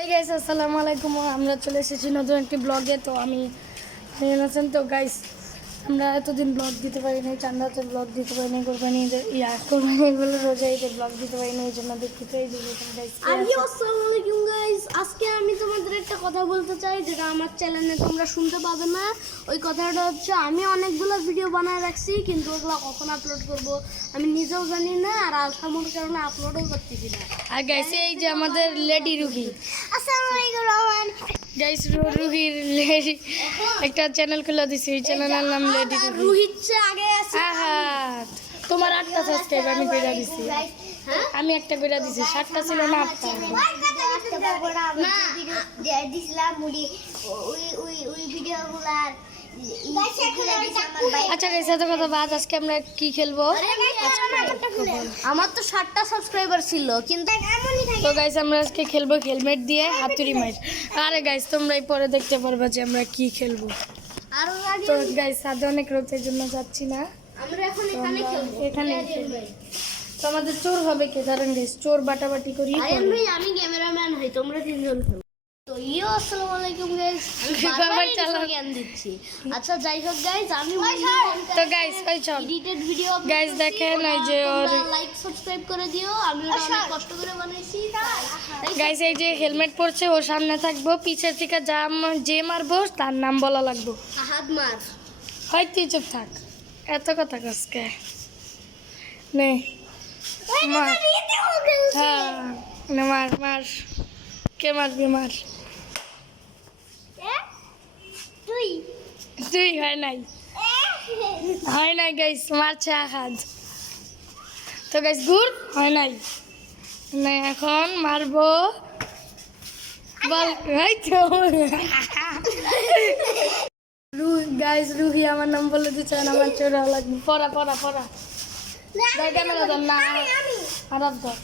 Hey guys, আসসালামু আলাইকুম। আমরা চলে এসেছি নতুন একটি ব্লগে। তো আমি আছেন তো গাইস, আমরা এতদিন ব্লগ দিতে পারিনি, চান্দাতে ব্লগ দিতে পারিনি, কোরবানি এগুলো রোজা ঈদে ব্লগ দিতে পারিনি, এই জন্য দুঃখিত। এই যে গাইস, আসসালামু আলাইকুম গাইস, আজকে আমি তোমাদের একটা কথা বলতে চাই যেটা আমার চ্যানেলে তোমরা শুনতে পাবে না। ওই কথাটা হচ্ছে, আমি অনেকগুলো ভিডিও বানায় রাখছি, কিন্তু ওগুলো কখন আপলোড করব আমি নিজেও জানি না, আর আলহামদুলিল্লাহ কারণে আপলোডও করতেছি না। আর গাইস, এই যে আমাদের লেডি রুহি, আসসালামু আলাইকুম রহমান গাইস, রুহির লেডি একটা চ্যানেল খুলে দিছি, এই চ্যানেলের নাম লেডি রুহি। রোহিত আগে আছে। তোমার 8টা সাবস্ক্রাইব আমি কইরা দিছি, আমি একটা কইরা দিছি, 7টা ছিল না 8টা। আচ্ছা গাইস, এত কথা বাদ, আজকে আমরা কি খেলবো? আমার তো 7টা সাবস্ক্রাইবার ছিল, কিন্তু তো গাইস, আমরা আজকে খেলবো হেলমেট দিয়ে হাতুড়ি মার। আরে গাইস, তোমরাই পরে দেখতে পারবে যে আমরা কি খেলবো। আর তো গাইস, সাথে অনেক রোদের জন্য যাচ্ছি না, আমরা এখন এখানে খেলবো। এখানে তো আমাদের চোর হবে কে? দাঁড়ান গাইস, চোর বাটাবাটি করি। আরিয়ান ভাই, আমি ক্যামেরাম্যান হই, তোমরা তিনজন খেলো। তো আসসালামু আলাইকুম গাইস, বারবার জ্ঞান দিচ্ছি। আচ্ছা যাই হোক গাইস, আমি তো গাইস, ওই চল এডিটেড ভিডিও গাইস, দেখেন এই যে ওর লাইক সাবস্ক্রাইব করে দিও, আমি ওটা অনেক কষ্ট করে বানাইছি। গাইস, এই যে হেলমেট পরছে, ওর সামনে থাকবো, পিছের থেকে যে মারবো তার নাম বলা লাগবো। হাত মার, হয় তুই চুপ থাক, এত কথা কসকে নে মার। হ্যাঁ নে, মার মার, কে মারবি মার। তুই তুই হয় নাই, হয় নাই গাইস, মারছে আহাদ। তো গাইস, গুড হয় নাই, না এখন মারবো, বল। গাইস, রুহি আমার নাম বলে দিচ্ছে না, আমার চোরা লাগবে। পড়া পড়া পড়া, ক্যামেরা দেন না, খারাপ ধর।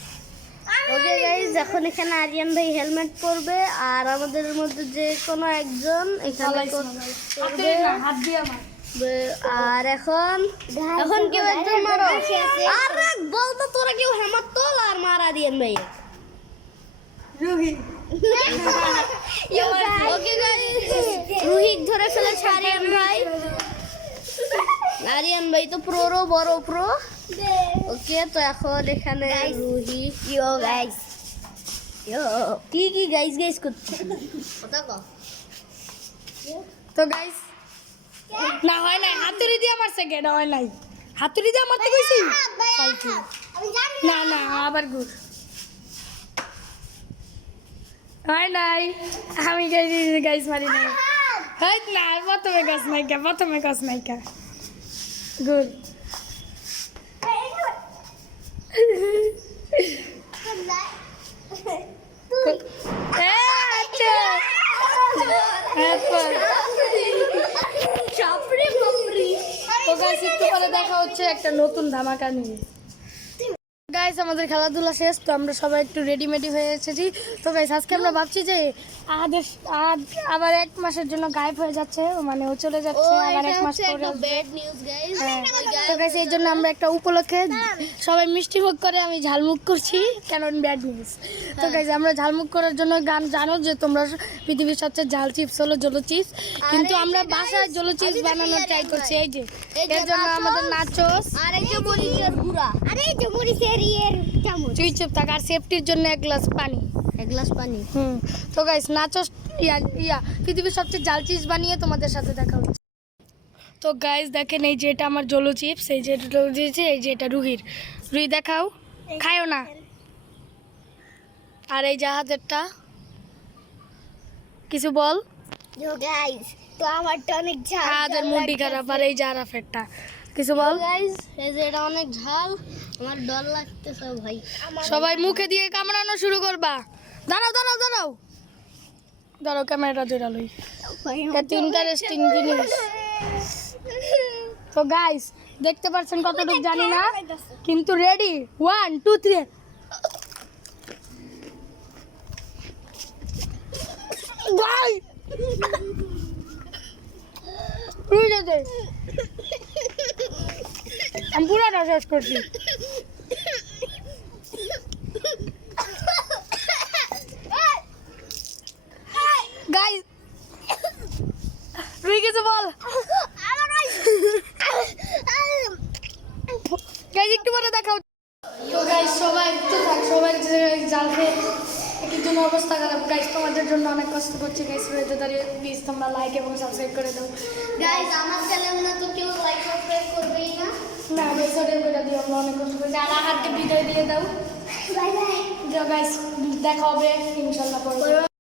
ওকে গাইস, এখন এখানে আরিয়ান ভাই হেলমেট পরবে, আর আমাদের মধ্যে যে কোনো একজন এখানে করবে। হাত দিয়ে মার। আর এখন কেউ একজন মারো। আর বলতো তোরা কেউ হেমাত তোল আর মার আরিয়ান ভাই। রুহি ওকে গাইস, রুহিক ধরে ফেলেছে আরিয়ান ভাই। আরিয়ান ভাই তো প্রোরও বড় প্রো। ওকে, তো এখন এখানে রুহি গাইস, কি গাইস গাইস করছে কথা কও। তো গাইস, না হয় নাই, হাতুড়ি দিয়ে মারছে কেন? হয় নাই, হাতুড়ি দিয়ে মারতে কইছি। না না, আবার গুড হয় নাই, আমি গাইস মারি নাই। হয় না, প্রথমে গাছ নাইকা, প্রথমে গাছ নাইকা। গুড। তো গাইস, একটু পরে দেখা হচ্ছে একটা নতুন ধামাকা নিয়ে। গাইস, আমাদের খেলাধুলা শেষ, তো আমরা সবাই একটু রেডিমেডি হয়ে এসেছি। তো গাইস, আজকে আমরা ভাবছি যে আবার 1 মাসের জন্য গায়েব হয়ে যাচ্ছে, মানে ও চলে যাচ্ছে আবার 1 মাস পরে। Bad news guys. তো গাইস, এই জন্য আমরা একটা উপলক্ষে সবাই মিষ্টি মুখ করে আমি ঝালমুখ করছি, কেন ব্যাড নিউজ। তো গাইস, আমরা ঝালমুখ করার জন্য গান জানো যে তোমরা, পৃথিবীর সবচেয়ে ঝাল চিপস হলো জলো চিপস, কিন্তু আমরা বাসায় জলো চিপস বানানোর ট্রাই করছি। এই যে এর জন্য আমাদের নাচোস, আর এই যে মরিচের গুঁড়া, আর এই যে মরিচের চামচ। তুই চুপ থাক। আর সেফটির জন্য 1 গ্লাস পানি। 1 গ্লাস পানি। তো গাইস, নাচোস পৃথিবীর সবচেয়ে জাল চিপস বানিয়ে তোমাদের সাথে দেখা হচ্ছে। তো গাইস, দেখেন এই যে এটা আমার জলো চিপস, এই যে এটা দিয়েছে, এই যে এটা রুহি দেখাও, খায়ও না। আর এই জাহাজেরটা কিছু বল। গাইস, তো আমারটা অনেক ঝাল, জাহাজের মুডি খারাপ। আর এই জারাফেরটা কিছু বল। গাইস, এই যে এটা অনেক ঝাল, আমার ডর লাগতেছে ভাই। সবাই মুখে দিয়ে কামড়ানো শুরু করবা। দাঁড়াও দাঁড়াও দাঁড়াও দাঁড়াও, ক্যামেরাটা ধরে লই, এটা ইন্টারেস্টিং জিনিস। তো গাইস, দেখতে পাচ্ছেন কতটুকু জানি না, কিন্তু রেডি 1 2 3। গাই আমি পুরাটা শেষ করছি। গাইস রুই কিছু বল গাইস একটু পরে দেখাও তো গাইস সবাই একটু থাক সবাই যে জাল খেয়ে একটু জন্য অবস্থা খারাপ গাইস তোমাদের জন্য অনেক কষ্ট করছি গাইস রয়েছে দাঁড়িয়ে প্লিজ তোমরা লাইক এবং সাবস্ক্রাইব করে দাও গাইস আমার চ্যানেলে তো কেউ লাইক সাবস্ক্রাইব করবেই না। না গাইস ওদের করে দিও আমরা অনেক কষ্ট করছি আর হাতকে বিদায় দিয়ে দাও বাই বাই। গাইস দেখা হবে ইনশাল্লাহ পরে